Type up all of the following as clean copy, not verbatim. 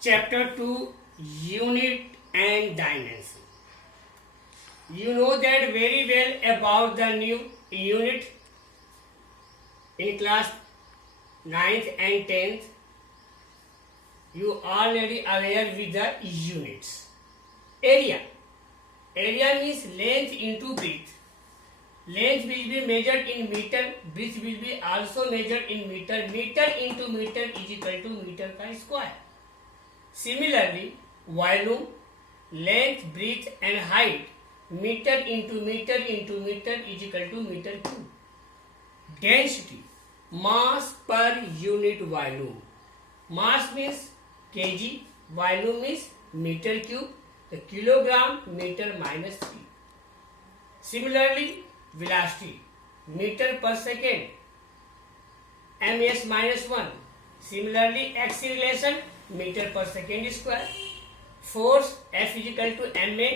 Chapter 2, Unit and Dimension. You know that very well about the new unit in class 9th and 10th. You already aware with the units. Area. Area means length into breadth. Length will be measured in meter, breadth will be also measured in meter. Meter into meter is equal to meter का square. Similarly, volume, length, breadth and height, meter into meter is equal to meter cube. Density, mass per unit volume. Mass means kg, volume is meter cube, the kilogram meter minus 3. Similarly, velocity, meter per second, ms minus 1. Similarly, acceleration, meter per second square. Force, F is equal to ma,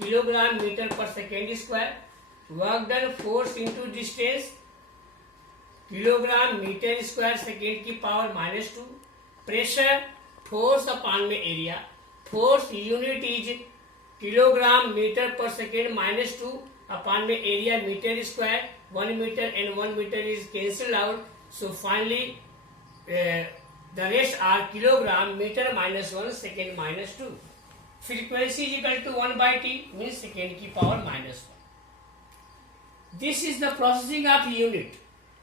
kilogram meter per second square. Work done, force into distance, kilogram meter square second की power minus 2. Pressure, force upon में area. Force unit is kilogram meter per second minus 2 upon में area meter square. 1 meter and 1 meter is cancelled out. So finally, the rest are kilogram meter minus 1 second minus 2. Frequency is equal to 1 by t means second की power minus 1. This is the processing of unit.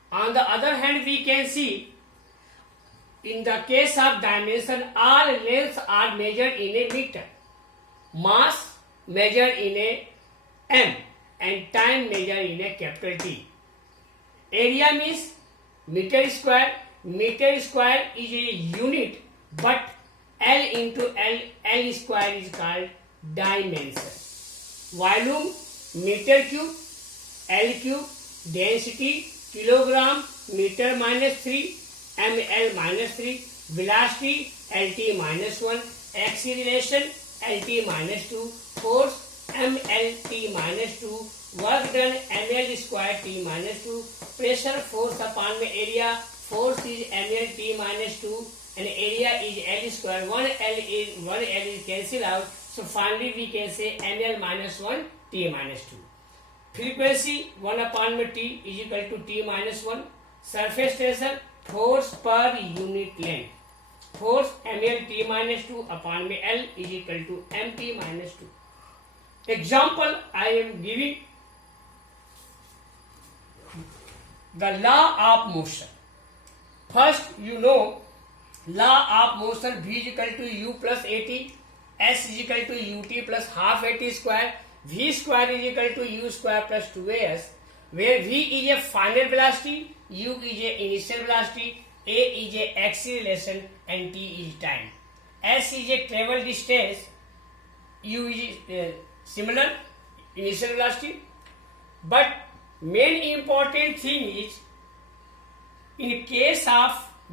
On the other hand, we can see in the case of dimension, all lengths are measured in a meter, mass measured in a m, and time measured in a capital T. Area means meter square. Meter square is a unit, but L into L square is called dimension. Volume, meter cube, L cube. Density, kilogram meter minus 3, ml minus 3. Velocity, lt minus 1. Acceleration, lt minus 2. Force, mlt minus 2. Work done, ml square t minus 2. Pressure, force upon the area. Force is ml t minus 2 and area is L square. 1 L is cancelled out. So finally we can say ml minus 1 t minus 2. Frequency 1 upon t is equal to t minus 1. Surface tension, force per unit length. Force ml t minus 2 upon L is equal to mp minus 2. Example I am giving the law of motion. First, you know law of motion V is equal to u plus at, s is equal to ut plus half at square, v square is equal to u square plus 2as, where v is a final velocity, u is a initial velocity, a is a acceleration and t is time. S is a travel distance, u is similar initial velocity. But main important thing is, in case of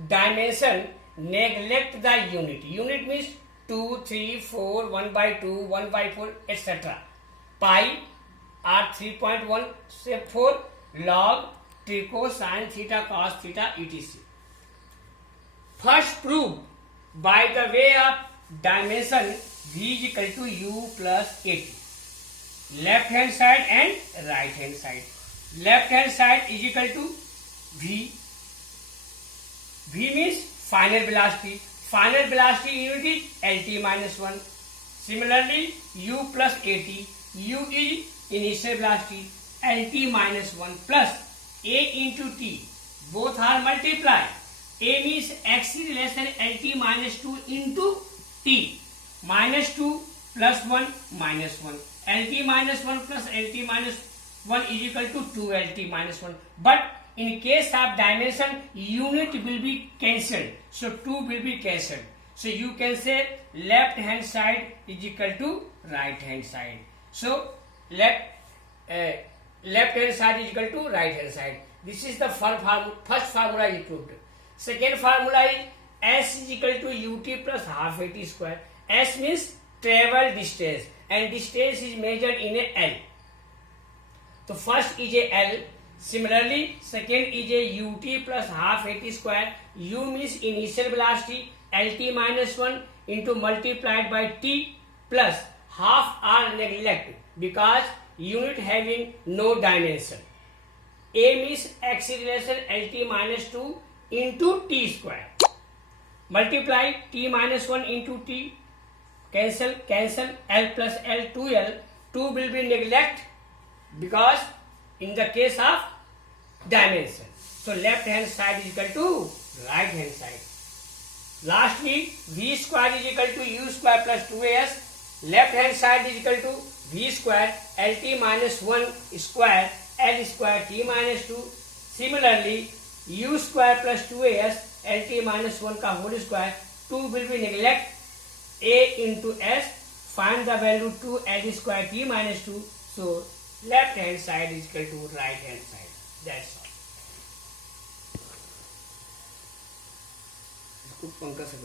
dimension, neglect the unit. Unit means 2, 3, 4, 1 by 2, 1 by 4, etc. Pi or 3.174 log, trico, sin theta, cos theta, etc. First prove by the way of dimension v is equal to u plus at. Left hand side and right hand side. Left hand side is equal to v. V means final velocity. Final velocity unit is lt minus 1. Similarly, u plus at. U is initial velocity. Lt minus 1 plus a into t. Both are multiplied. A means acceleration lt minus 2 into t. Minus 2 plus 1 minus 1. Lt minus 1 plus lt minus 1 is equal to 2 lt minus 1. But in case of dimension, unit will be cancelled. So 2 will be cancelled. So you can say left hand side is equal to right hand side. So left hand side is equal to right hand side. This is the first formula you proved. Second formula is s is equal to ut plus half at square. S means travel distance and distance is measured in a L. So first is a L. Similarly, second is a ut plus half at square. U means initial velocity, LT minus 1 into multiplied by T plus half are neglected because unit having no dimension. A means acceleration LT minus 2 into T square. Multiply T minus 1 into T. Cancel L plus L 2L. 2 will be neglect because in the case of dimension. So left hand side is equal to right hand side. Lastly, V square is equal to U square plus 2AS. Left hand side is equal to V square LT minus 1 square L square T minus 2. Similarly, U square plus 2AS LT minus 1 का whole square. 2 will be neglect. A into S. Find the value 2 L square T minus 2. So left hand side is equal to right hand side. That's all. इसको पंखा से